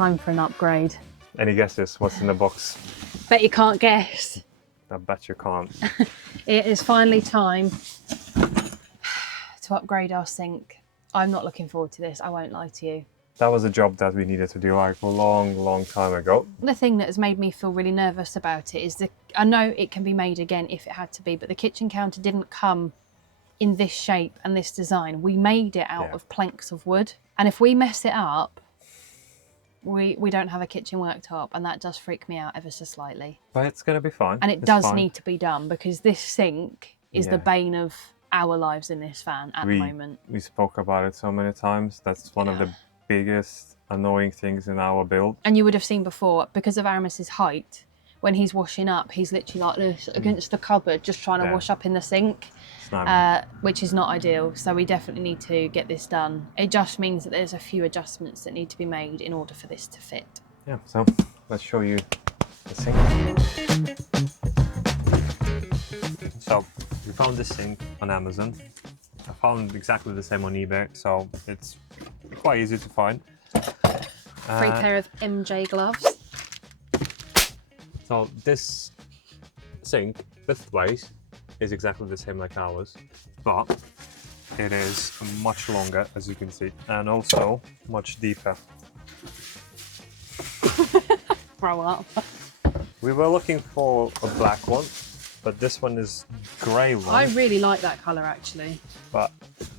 time for an upgrade. Any guesses? What's in the box? Bet you can't guess. I bet you can't. It is finally time to upgrade our sink. I'm not looking forward to this, I won't lie to you. That was a job that we needed to do like a long time ago. The thing that has made me feel really nervous about it is I know it can be made again if it had to be, but the kitchen counter didn't come in this shape and this design. We made it out of planks of wood. And if we mess it up, we don't have a kitchen worktop, and that does freak me out ever so slightly. But it's going to be fine. And it does need to be done, because this sink is the bane of our lives in this van at the moment. We spoke about it so many times. That's one of the biggest annoying things in our build. And you would have seen before, because of Aramis's height, when he's washing up, he's literally like this against the cupboard, just trying to wash up in the sink, which is not ideal. So we definitely need to get this done. It just means that there's a few adjustments that need to be made in order for this to fit. Yeah, so let's show you the sink. So we found this sink on Amazon. I found exactly the same on eBay, so it's quite easy to find. Free pair of MJ gloves. So this sink width-wise is exactly the same like ours, but it is much longer, as you can see, and also much deeper. Grow up. We were looking for a black one, but this one is grey one. I really like that colour actually. But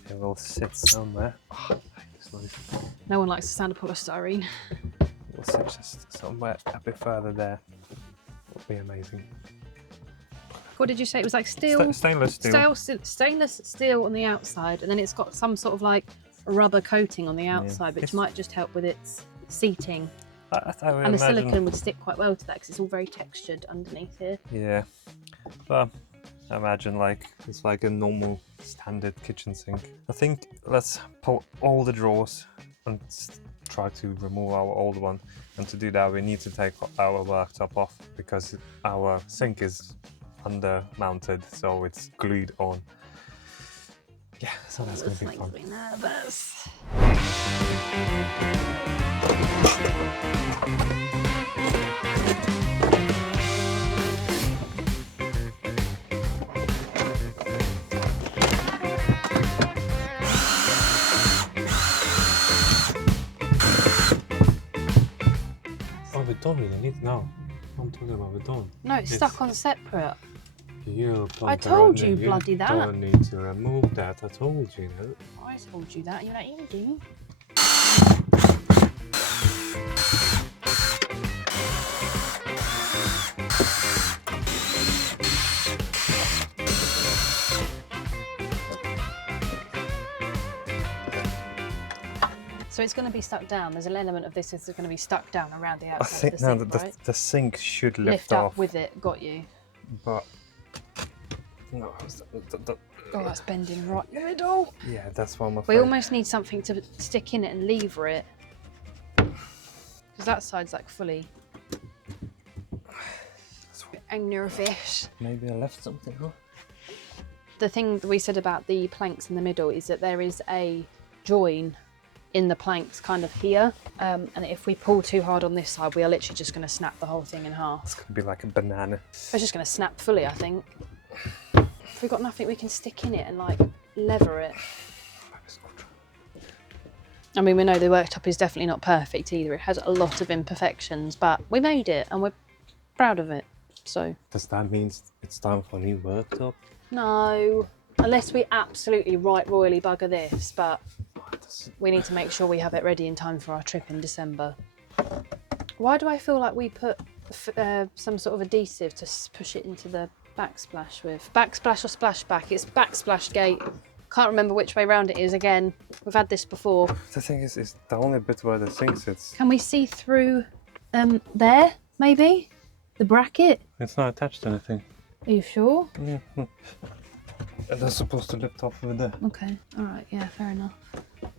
it will sit somewhere. Oh, it's nice. No one likes the sound of polystyrene. It will sit just somewhere a bit further there. Would be amazing. What did you say? It was like steel? Stainless steel. Stainless steel on the outside, and then it's got some sort of like rubber coating on the outside, which might just help with its seating. And the silicone would stick quite well to that, because it's all very textured underneath here. Yeah, but I imagine like it's like a normal standard kitchen sink. I think let's pull all the drawers and try to remove our old one. And to do that, we need to take our worktop off, because our sink is under mounted, so it's glued on. Yeah, so that's going to be fun. Makes me nervous. Oh, we're done with it. No, I'm talking about we're done. No, it's stuck on separate. You I told you, bloody that. You don't need to remove that. I told you that. I told you that. You're like, you do. So it's going to be stuck down. There's an element of this that's going to be stuck down around the outside. I think now that the sink should lift up off with it. Got you. But no, Oh, that's bending right in the middle. Yeah, that's one of my. We almost need something to stick in it and lever it, because that side's like fully. I'm nervous. Maybe I left something, huh? The thing that we said about the planks in the middle is that there is a join in the planks kind of here, and if we pull too hard on this side, we are literally just going to snap the whole thing in half. It's going to be like a banana. It's just going to snap fully, I think. If we've got nothing we can stick in it and like lever it. I mean, we know the worktop is definitely not perfect either. It has a lot of imperfections, but we made it and we're proud of it. So does that mean it's time for a new worktop? No, unless we absolutely royally bugger this, but we need to make sure we have it ready in time for our trip in December. Why do I feel like we put some sort of adhesive to push it into the backsplash with? Backsplash or splashback? It's backsplash gate. Can't remember which way round it is. Again, we've had this before. The thing is, it's the only bit where the sink sits. Can we see through there, maybe? The bracket? It's not attached to anything. Are you sure? Yeah. And that's supposed to lift off with there. Okay, all right, yeah, fair enough.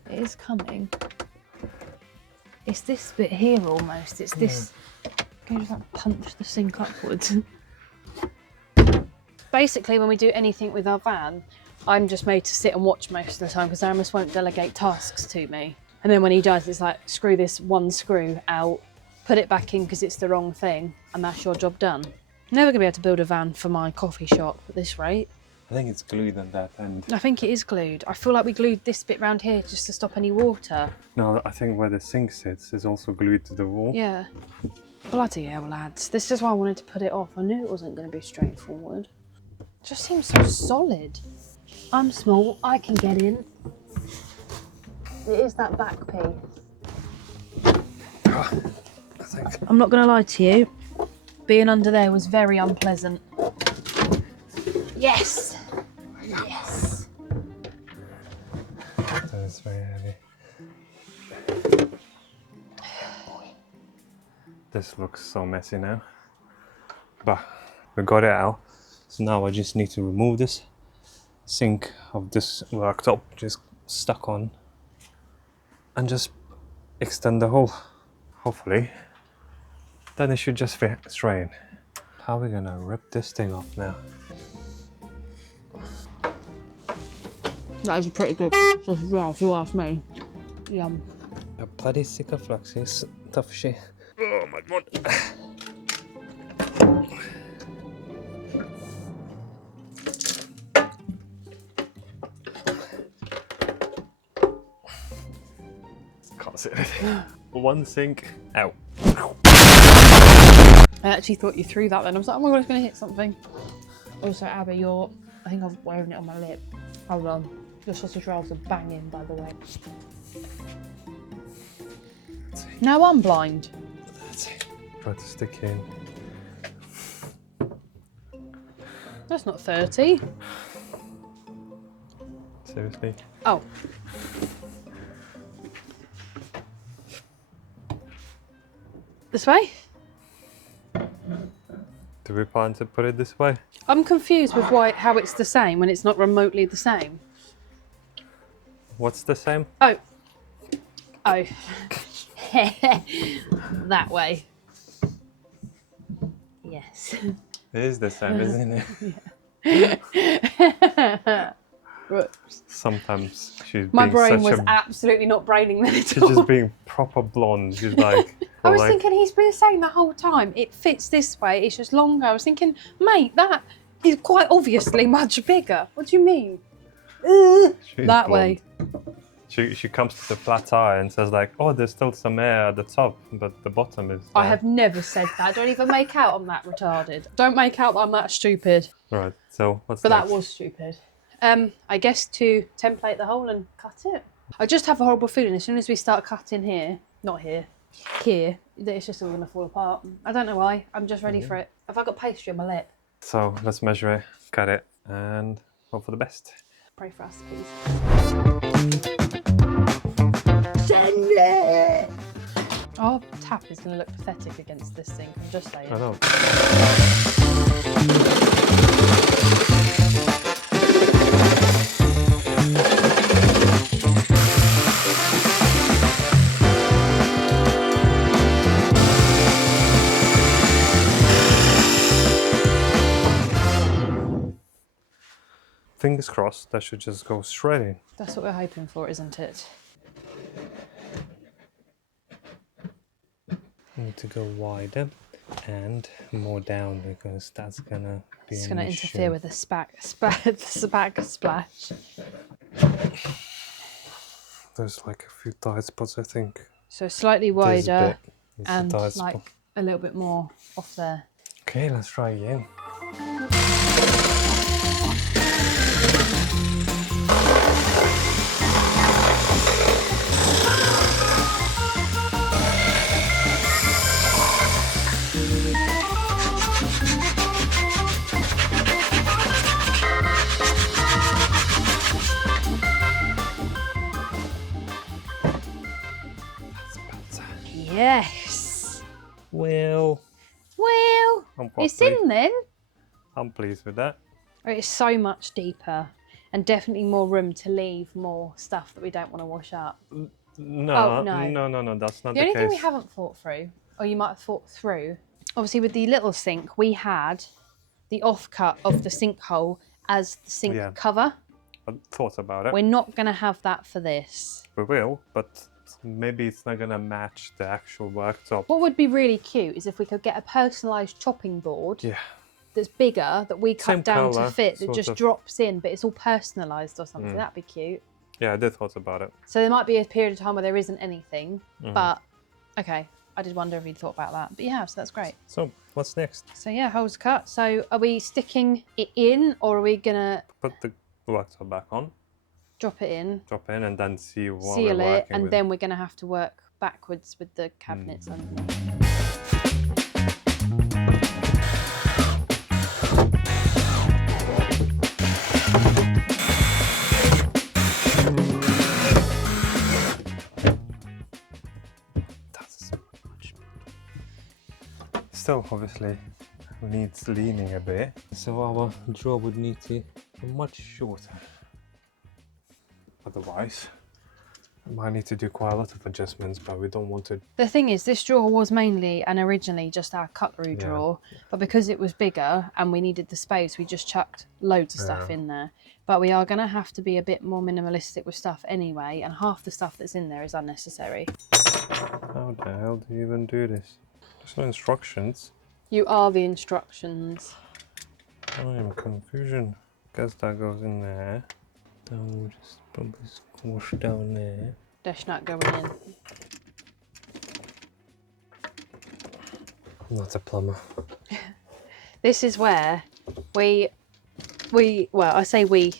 It is coming. It's this bit here almost. It's this. Can you just like punch the sink upwards? Basically, when we do anything with our van, I'm just made to sit and watch most of the time because Aramis won't delegate tasks to me. And then when he does, it's like, screw this one screw out, put it back in because it's the wrong thing, and that's your job done. Never gonna be able to build a van for my coffee shop at this rate. I think it's glued on that end. I think it is glued. I feel like we glued this bit round here just to stop any water. No, I think where the sink sits is also glued to the wall. Yeah. Bloody hell, lads. This is why I wanted to put it off. I knew it wasn't going to be straightforward. It just seems so solid. I'm small, I can get in. It is that back piece. I think. I'm not going to lie to you. Being under there was very unpleasant. Yes! Yes! That is very heavy. This looks so messy now. But we got it out. So now I just need to remove this sink of this worktop just stuck on and just extend the hole. Hopefully. Then it should just fit straight in. How are we gonna rip this thing off now? That is pretty good. Just raw, if you ask me. Yum. A bloody sick of fluxes. Tough shit. Oh my god. Can't see anything. One sink out. I actually thought you threw that then. I was like, oh my god, it's going to hit something. Also, Abby, I think I've woven it on my lip. Hold on. Your sausage rolls are banging, by the way. Now I'm blind. That's it. Try to stick it in. That's not 30. Seriously? Oh. This way? Do we plan to put it this way? I'm confused with how it's the same when it's not remotely the same. What's the same? Oh. Oh. That way. Yes. It is the same, isn't Yeah. it? Sometimes she's My being brain such was a... absolutely not braining that at She's all. just being proper blonde. She's like... I was like, thinking he's been saying the whole time, it fits this way, it's just longer. I was thinking, mate, that is quite obviously much bigger. What do you mean? she's That blonde. way. She comes to the flat tire and says like, oh, there's still some air at the top, but the bottom is... I have never said that. Don't even make out I'm that retarded. Don't make out that I'm that stupid. Right, so what's But next? that was stupid. I guess to template the hole and cut it. I just have a horrible feeling as soon as we start cutting here, not here, here, that it's just all going to fall apart. I don't know why. I'm just ready for it. Have I got pastry on my lip? So let's measure it, cut it, and hope for the best. Pray for us, please. Send it! Our tap is going to look pathetic against this sink, I'm just saying. I know. Fingers crossed, that should just go straight in. That's what we're hoping for, isn't it? Need to go wider and more down because that's gonna be It's an going to issue. interfere with the spack splash. There's like a few tight spots, I think. So slightly This wider bit is and the tight like spot. a little bit more off there. Okay, let's try again. Yes. Well, Well, I'm quite it's pleased. in then. I'm pleased with that. It's so much deeper and definitely more room to leave more stuff that we don't want to wash up. No, Oh, no. no, that's not The the only case. thing we haven't thought through, or you might have thought through, obviously with the little sink, we had the offcut of the sinkhole as the sink Yeah. cover. I thought about it. We're not going to have that for this. We will, but maybe it's not gonna match the actual worktop. What would be really cute is if we could get a personalised chopping board. Yeah. That's bigger that we cut Same down colour, to fit that sort just of. drops in, but it's all personalised or something. That'd be cute. Yeah, I did thought about it. So there might be a period of time where there isn't anything, but okay. I did wonder if you'd thought about that, but yeah, so that's great. So what's next? So yeah, holes cut. So are we sticking it in, or are we gonna Put the worktop back on, drop it in, drop in, and then see what seal we're it, working and with. then we're gonna have to work backwards with the cabinets underneath. That's much better. Still, obviously, needs leaning a bit, so our drawer would need to be much shorter. Otherwise, we might need to do quite a lot of adjustments, but we don't want to. The thing is, this drawer was mainly and originally just our cutlery drawer, but because it was bigger and we needed the space, we just chucked loads of stuff in there. But we are going to have to be a bit more minimalistic with stuff anyway, and half the stuff that's in there is unnecessary. How the hell do you even do this? There's no instructions. You are the instructions. I am confusion. Guess that goes in there. Then we'll just probably squash down there. Dash nut going in. I'm not a plumber. This is where well, I say we,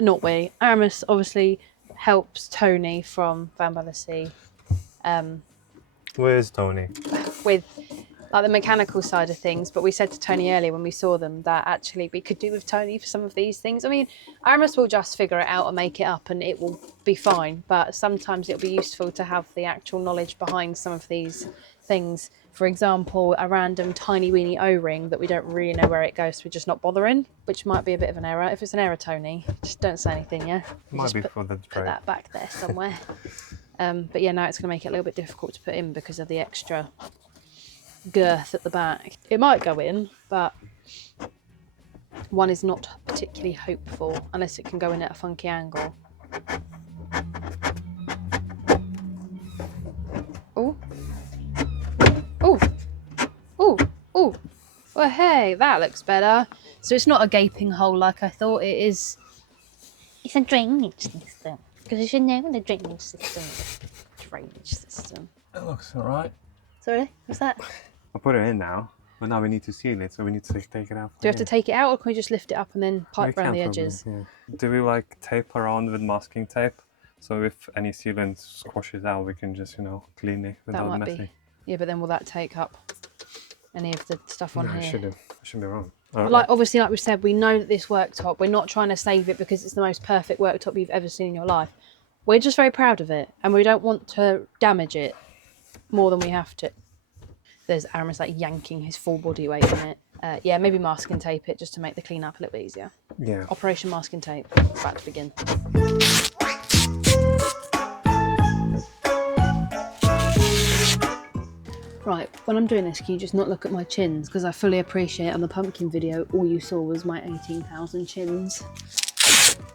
not we. Aramis obviously helps Tony from Van by the Sea Where's Tony? with like the mechanical side of things, but we said to Tony earlier when we saw them that actually we could do with Tony for some of these things. I mean, Aramis will just figure it out and make it up and it will be fine, but sometimes it'll be useful to have the actual knowledge behind some of these things. For example, a random tiny weeny O-ring that we don't really know where it goes, so we're just not bothering, which might be a bit of an error. If it's an error, Tony, just don't say anything, yeah? Might Just be for the put tray. that back there somewhere. But yeah, now it's going to make it a little bit difficult to put in because of the extra girth at the back. It might go in, but one is not particularly hopeful unless it can go in at a funky angle. Oh. Oh. Oh. Oh. Well, hey, that looks better. So it's not a gaping hole like I thought it is. It's a drainage system. Because you should know the drainage system. Drainage system. It looks alright. Sorry, what's that? I'll put it in now, but now we need to seal it, so we need to take it out. Do we have to take it out, or can we just lift it up and then pipe around the edges? Yeah. Do we like tape around with masking tape? So if any sealant squashes out, we can just, clean it That without might messing. be. Yeah, but then will that take up any of the stuff on No, I here? shouldn't. I shouldn't be wrong. Like obviously, like we said, we know that this worktop, we're not trying to save it because it's the most perfect worktop you've ever seen in your life. We're just very proud of it, and we don't want to damage it more than we have to. There's Aramis like yanking his full body weight in it. Yeah, maybe masking tape it just to make the clean up a little bit easier. Yeah. Operation masking tape, about to begin. Right, when I'm doing this, can you just not look at my chins? Because I fully appreciate on the pumpkin video, all you saw was my 18,000 chins.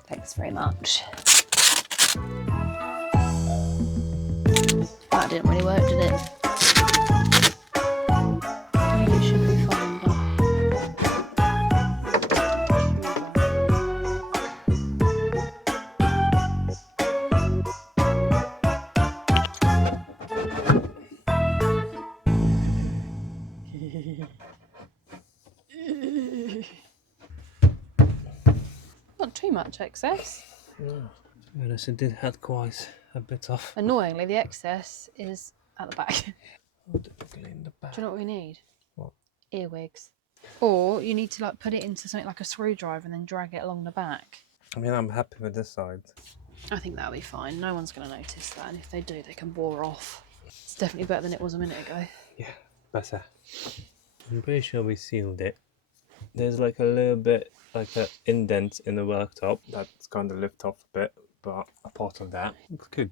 Thanks very much. That didn't really work, did it? I think it should be fine, not too much excess. No. Yes, it did have quite a bit of. Annoyingly, the excess is at the back. In the back. Do you know what we need? What? Earwigs. Or you need to like put it into something like a screwdriver and then drag it along the back. I mean, I'm happy with this side. I think that'll be fine. No one's going to notice that, and if they do, they can bore off. It's definitely better than it was a minute ago. Yeah, better. I'm pretty sure we sealed it. There's like a little bit, like an indent in the worktop that's going to lift off a bit, but apart from that, it's good.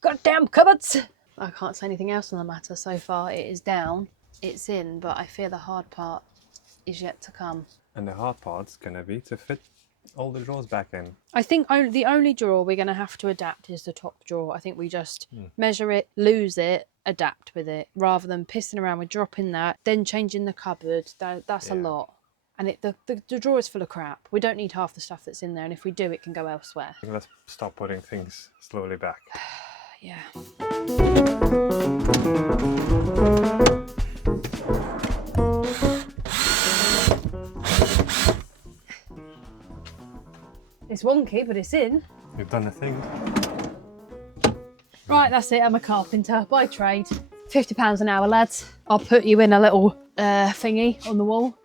Goddamn cupboards! I can't say anything else on the matter so far. It is down, it's in, but I fear the hard part is yet to come. And the hard part's gonna be to fit all the drawers back in? I think the only drawer we're going to have to adapt is the top drawer. I think we just measure it, lose it, adapt with it, rather than pissing around with dropping that, then changing the cupboard. That's a lot. And the drawer is full of crap. We don't need half the stuff that's in there, and if we do, it can go elsewhere. Let's start putting things slowly back. Yeah. It's wonky, but it's in. You've done a thing. Right, that's it. I'm a carpenter by trade. £50 an hour, lads. I'll put you in a little thingy on the wall.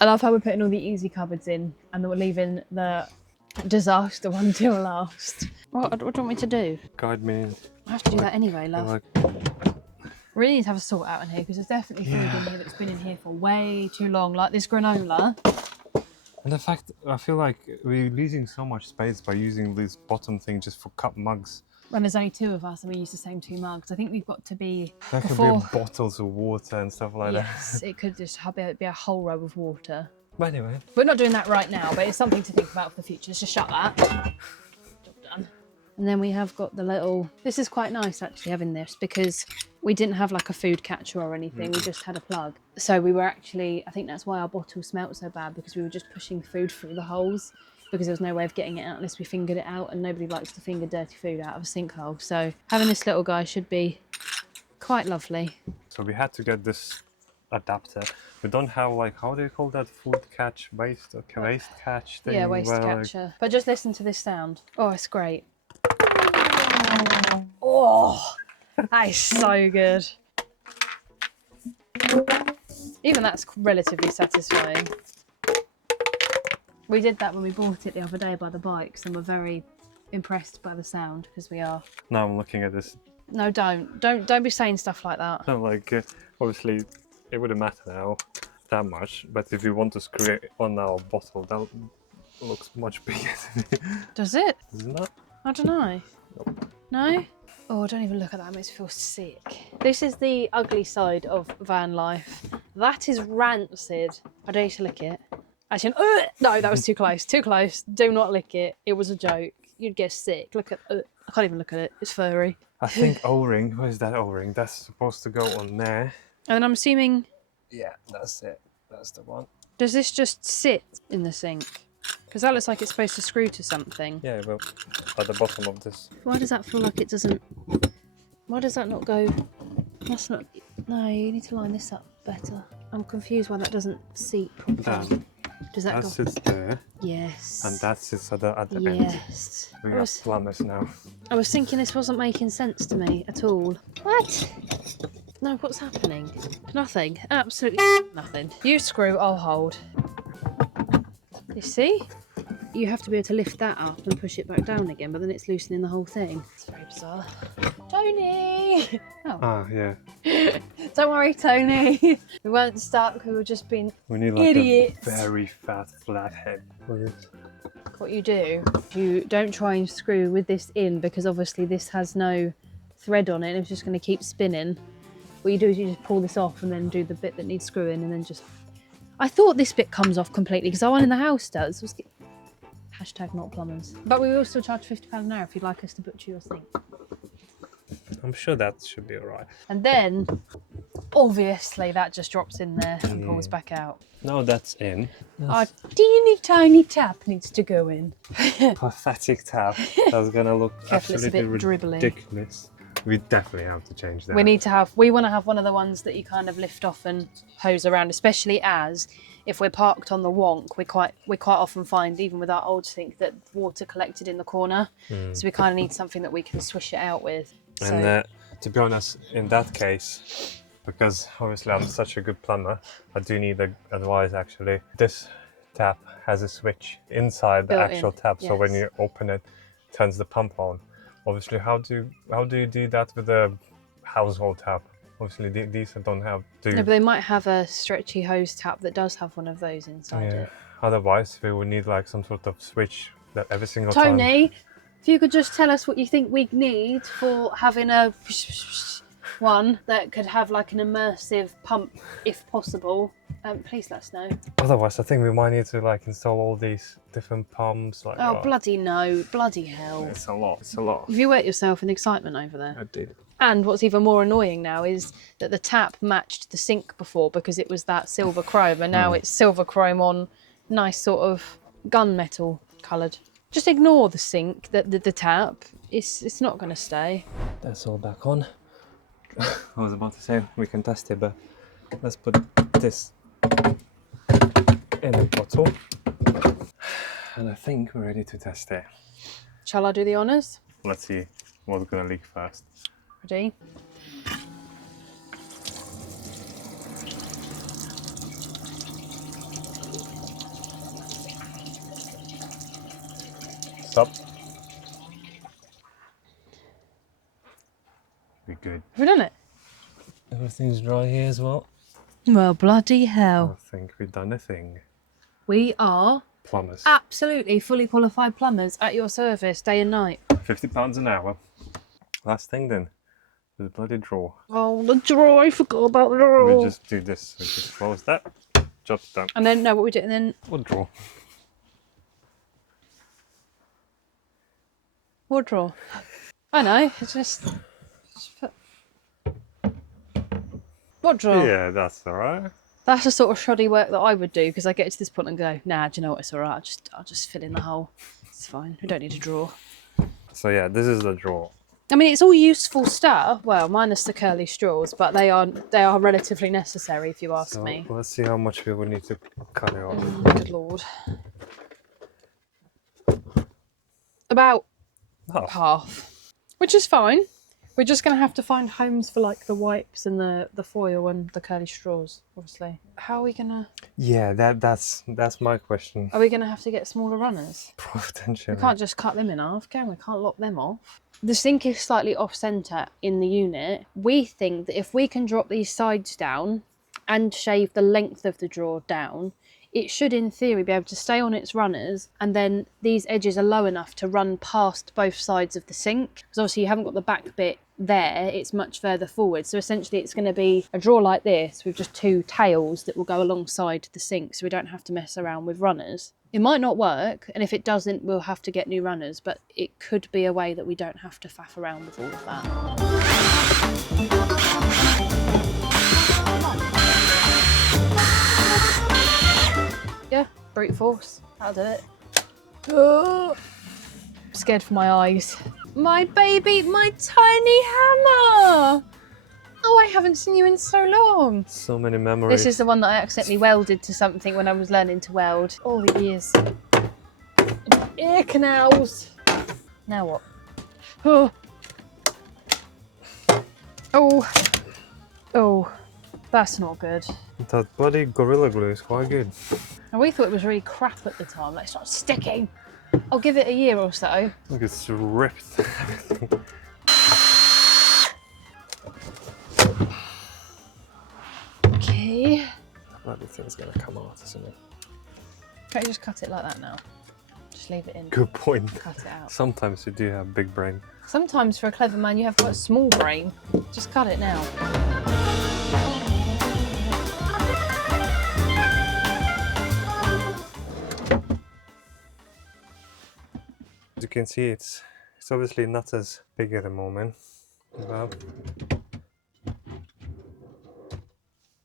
I love how we're putting all the easy cupboards in and then we're leaving the disaster one till last. What do you want me to do? Guide me. I have to do that anyway, love. Like... We really need to have a sort out in here because there's definitely food in here that's been in here for way too long, like this granola. And the fact, I feel like we're losing so much space by using this bottom thing just for cup mugs. When there's only 2 of us and we use the same 2 mugs, I think we've got to be. There could be bottles of water and stuff like that. Yes, it could just be a whole row of water. But anyway. We're not doing that right now, but it's something to think about for the future. Let's just shut that. Job done. And then we have got the little. This is quite nice actually having this because we didn't have like a food catcher or anything. We just had a plug. So we were actually. I think that's why our bottle smelt so bad because we were just pushing food through the holes. Because there was no way of getting it out unless we fingered it out, and nobody likes to finger dirty food out of a sinkhole. So having this little guy should be quite lovely. So we had to get this adapter. We don't have like, how do you call that, food catch, waste catch thing? Yeah, waste catcher. Like... But just listen to this sound. Oh, it's great. Oh, that is so good. Even that's relatively satisfying. We did that when we bought it the other day by the bikes and we're very impressed by the sound because we are. Now I'm looking at this. No, don't be saying stuff like that. No, like obviously it wouldn't matter now that much, but if you want to screw it on our bottle, that looks much bigger than it. Does it? Does it not? I don't know. Nope. No? Oh, don't even look at that, it makes me feel sick. This is the ugly side of van life. That is rancid. I don't need to lick it. Actually, no, that was too close. Too close. Do not lick it. It was a joke. You'd get sick. Look at. I can't even look at it. It's furry. I think O-ring. Where's that O-ring? That's supposed to go on there. And then I'm assuming. Yeah, that's it. That's the one. Does this just sit in the sink? Because that looks like it's supposed to screw to something. Yeah, well, at the bottom of this. Why does that feel like it doesn't? Why does that not go? That's not. No, you need to line this up better. I'm confused why that doesn't seat properly. Does that go? Sits there. Yes. And that sits at the end. Yes. We have plumbers now. I was thinking this wasn't making sense to me at all. What? No, what's happening? Nothing. Absolutely nothing. You screw, I'll hold. You see? You have to be able to lift that up and push it back down again, but then it's loosening the whole thing. It's very bizarre. Tony! Oh. Ah, yeah. Don't worry, Tony. We weren't stuck, we were just being We need like idiots. a very fat flat head for this. What you do, you don't try and screw with this in because obviously this has no thread on it and it's just going to keep spinning. What you do is you just pull this off and then do the bit that needs screwing and then just... I thought this bit comes off completely because our one in the house does. Hashtag not plumbers. But we will still charge £50 an hour if you'd like us to butcher your sink. I'm sure that should be alright. And then, obviously, that just drops in there and pulls back out. No, that's in. Our teeny tiny tap needs to go in. Pathetic tap. That's gonna look Careful, it's a absolutely bit dribbly. ridiculous. We definitely have to change that. We want to have one of the ones that you kind of lift off and hose around, especially as if we're parked on the wonk, we quite often find, even with our old sink, that water collected in the corner. So we kind of need something that we can swish it out with. And to be honest, in that case, because obviously I'm such a good plumber, I do need advice actually. This tap has a switch inside the actual tap, so when you open it, it turns the pump on. Obviously, how do you do that with a household tap? Obviously, these don't have. No, but they might have a stretchy hose tap that does have one of those inside it. Otherwise, we would need like some sort of switch that every single time. Tony, if you could just tell us what you think we need for having a one that could have like an immersive pump if possible, please let us know. Otherwise, I think we might need to like install all these different pumps. Like, Oh, bloody no, bloody hell. it's a lot. It's a lot. Have you wet yourself in excitement over there? I did. And what's even more annoying now is that the tap matched the sink before because it was that silver chrome, and now it's silver chrome on nice sort of gunmetal coloured. Just ignore the sink, the tap. It's not going to stay. That's all back on. I was about to say we can test it, but let's put this in a bottle. And I think we're ready to test it. Shall I do the honours? Let's see what's gonna leak first. Ready? Stop. We're good. Have we done it? Everything's dry here as well. Well, bloody I hell. think we've done a thing. We are Plumbers. absolutely fully qualified plumbers at your service day and night. £50 an hour. Last thing then. The bloody drawer. Oh, the drawer. I forgot about the drawer. We just do this. We just close that. Job's done. And then, no, what we do, and then, What drawer? what drawer? I know, it's just put... What drawer? Yeah, that's alright. That's the sort of shoddy work that I would do, because I get to this point and go, nah, do you know what, it's alright, I'll just fill in the hole. It's fine, we don't need a drawer. So yeah, this is the drawer. I mean, it's all useful stuff, well, minus the curly straws, but they are relatively necessary if you ask So me. let's see how much we would need to cut it off. Good lord. About half, which is fine. We're just going to have to find homes for like the wipes and the foil and the curly straws, obviously. How are we going to... Yeah, that's my question. Are we going to have to get smaller runners? Potentially. We can't just cut them in half, can we? Can't lock them off. The sink is slightly off-centre in the unit. We think that if we can drop these sides down and shave the length of the drawer down, it should, in theory, be able to stay on its runners, and then these edges are low enough to run past both sides of the sink. Because obviously you haven't got the back bit there, it's much further forward. So essentially it's going to be a drawer like this with just two tails that will go alongside the sink, so we don't have to mess around with runners. It might not work, and if it doesn't, we'll have to get new runners, but it could be a way that we don't have to faff around with all of that. Yeah, brute force. That'll do it. Oh, scared for my eyes. My baby, my tiny hammer! Oh, I haven't seen you in so long. So many memories. This is the one that I accidentally welded to something when I was learning to weld. All the years. Ear canals. Now what? Oh. Oh. Oh. That's not good. That bloody Gorilla Glue is quite good. And we thought it was really crap at the time. Like, it's not sticking. I'll give it a year or so. Look, it's ripped. Okay. Bloody thing's gonna come out, isn't it? Can't you just cut it like that now? Just leave it in. Good point. Cut it out. Sometimes you do have big brain. Sometimes for a clever man you have quite a small brain. Just cut it now. As you can see, it's obviously not as big at the moment, but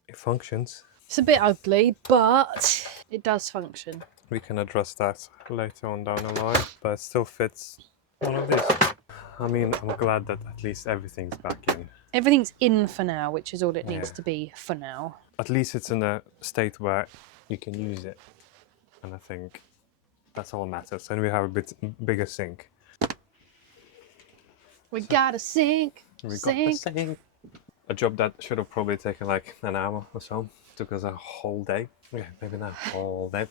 it functions. It's a bit ugly, but it does function. We can address that later on down the line, but it still fits one of these. I mean, I'm glad that at least everything's back in. Everything's in for now, which is all it needs Yeah. to be for now. At least it's in a state where you can use it, and I think that's all that matters. And we have a bit bigger sink. We got a sink. We got Sink. the sink. A job that should have probably taken like an hour or so. Took us a whole day. Yeah, maybe not a whole day.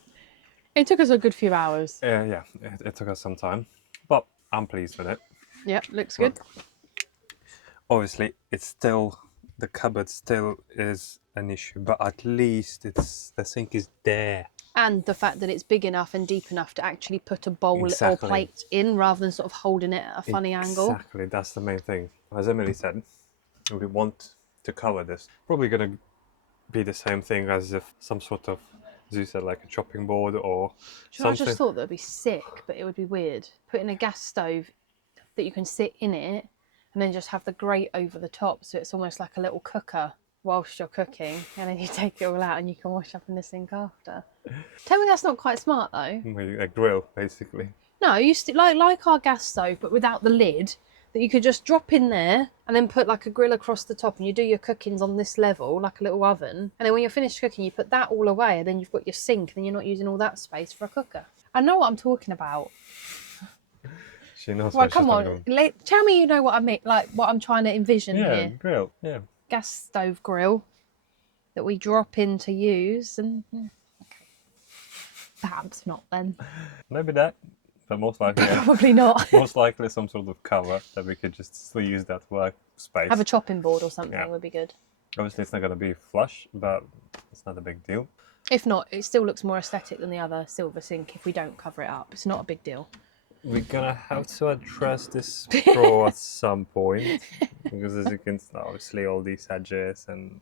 It took us a good few hours. Yeah, it took us some time, but I'm pleased with it. Yep, looks good. Obviously, it's still, the cupboard still is an issue, but at least the sink is there. And the fact that it's big enough and deep enough to actually put a bowl Exactly. or plate in rather than sort of holding it at a funny angle. Exactly, that's the main thing. As Emily said, we want to cover this. Probably gonna be the same thing as if some sort of, as you said, like a chopping board or Do you know, I something. just thought that would be sick, but it would be weird. Putting a gas stove that you can sit in it and then just have the grate over the top, so it's almost like a little cooker whilst you're cooking, and then you take it all out and you can wash up in the sink after. Tell me that's not quite smart though. A grill, basically. No, you like our gas stove, but without the lid, that you could just drop in there and then put like a grill across the top, and you do your cookings on this level, like a little oven. And then when you're finished cooking, you put that all away, and then you've got your sink, and then you're not using all that space for a cooker. I know what I'm talking about. She knows Well, what she's come on, talking tell me you know what I mean, like what I'm trying to envision about. Yeah, here. grill. Yeah. Gas stove grill that we drop in to use, and okay. Perhaps not then. Maybe that, but most likely, Probably not. most likely some sort of cover that we could just still use that workspace. Have a chopping board or something Yeah. would be good. Obviously, it's not going to be flush, but it's not a big deal. If not, it still looks more aesthetic than the other silver sink if we don't cover it up. It's not a big deal. We're gonna have to address this drawer at some point, because as you can see, obviously all these edges and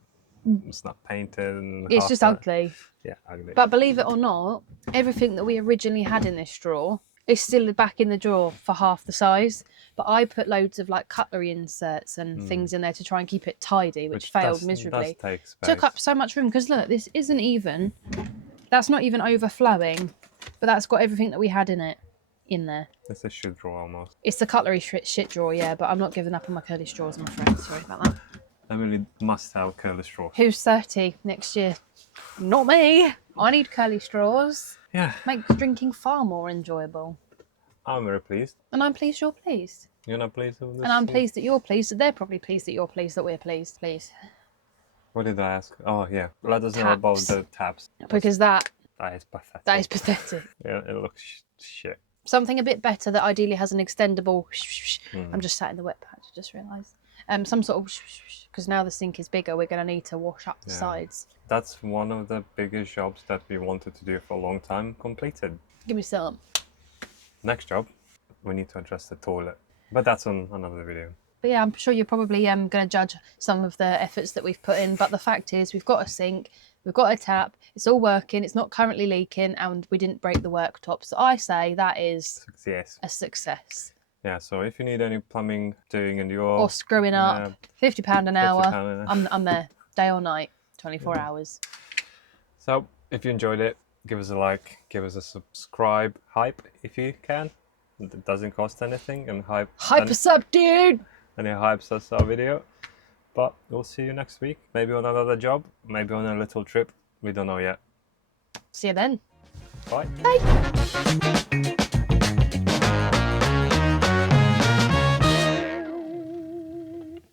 it's not painted and It's just ugly. Yeah, ugly. But believe it or not, everything that we originally had in this drawer is still back in the drawer for half the size. But I put loads of like cutlery inserts and things in there to try and keep it tidy, which failed miserably. Does take space. Took up so much room because look, this isn't even, that's not even overflowing, but that's got everything that we had in it in there. It's a shoe drawer almost. It's the cutlery shit drawer, yeah, but I'm not giving up on my curly straws, I'm afraid. Sorry about that. Emily must have curly straws. Who's 30 next year? Not me. I need curly straws. Yeah, Makes drinking far more enjoyable. I'm very pleased. And I'm pleased you're pleased. You're not pleased with this? And I'm pleased that you're pleased, that they're probably pleased that you're pleased, that we're pleased, please. What did I ask? Oh yeah, let us know about Taps. the tabs. Because that That is pathetic. is pathetic. Yeah, it looks shit. Something a bit better that ideally has an extendable. I'm just sat in the wet patch, I just realised. Some sort of, because now the sink is bigger, we're going to need to wash up the sides. That's one of the biggest jobs that we wanted to do for a long time completed. Give me some. Next job, we need to address the toilet. But that's on another video. But yeah, I'm sure you're probably going to judge some of the efforts that we've put in. But the fact is, we've got a sink, we've got a tap, it's all working, it's not currently leaking, and we didn't break the worktop. So I say that is Yes. a success. Yeah, so if you need any plumbing doing in your... Or screwing up, £50 an hour, £50 an hour. I'm there, day or night, 24 hours. So, if you enjoyed it, give us a like, give us a subscribe, hype if you can. It doesn't cost anything, and hype Us up, dude! and it hypes us our video. But we'll see you next week, maybe on another job, maybe on a little trip. We don't know yet. See you then. Bye. Bye.